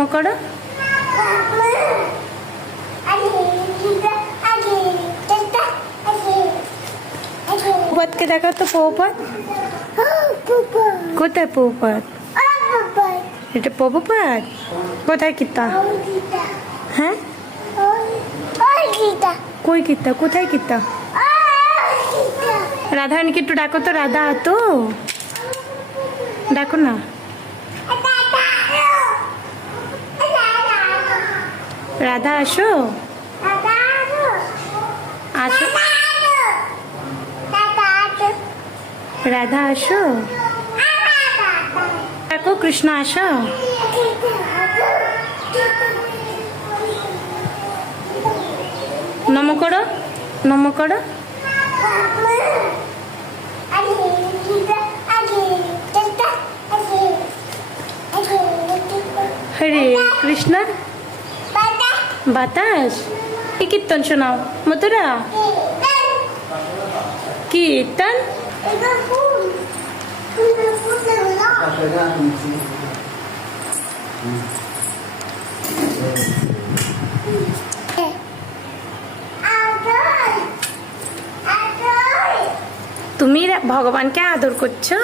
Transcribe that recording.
নম করো। পৌপাতকে দেখো তো, পৌপাত কোথায়? পৌপাত এটা পৌপাত কোথায়? কিতা? হ্যাঁ কই কিতা? কোথায় কিতা? রাধারানীকে একটু ডাকো তো। রাধা তো ডাকো না। রাধা আসো, আসো রাধা আসো। ডাকো কৃষ্ণ আসো। নম করো, নম করো। হরে কৃষ্ণ। বাতাস কি কীর্তন শোনাও? মথুরা কীর্তন। তুমি ভগবানকে আদর করছো।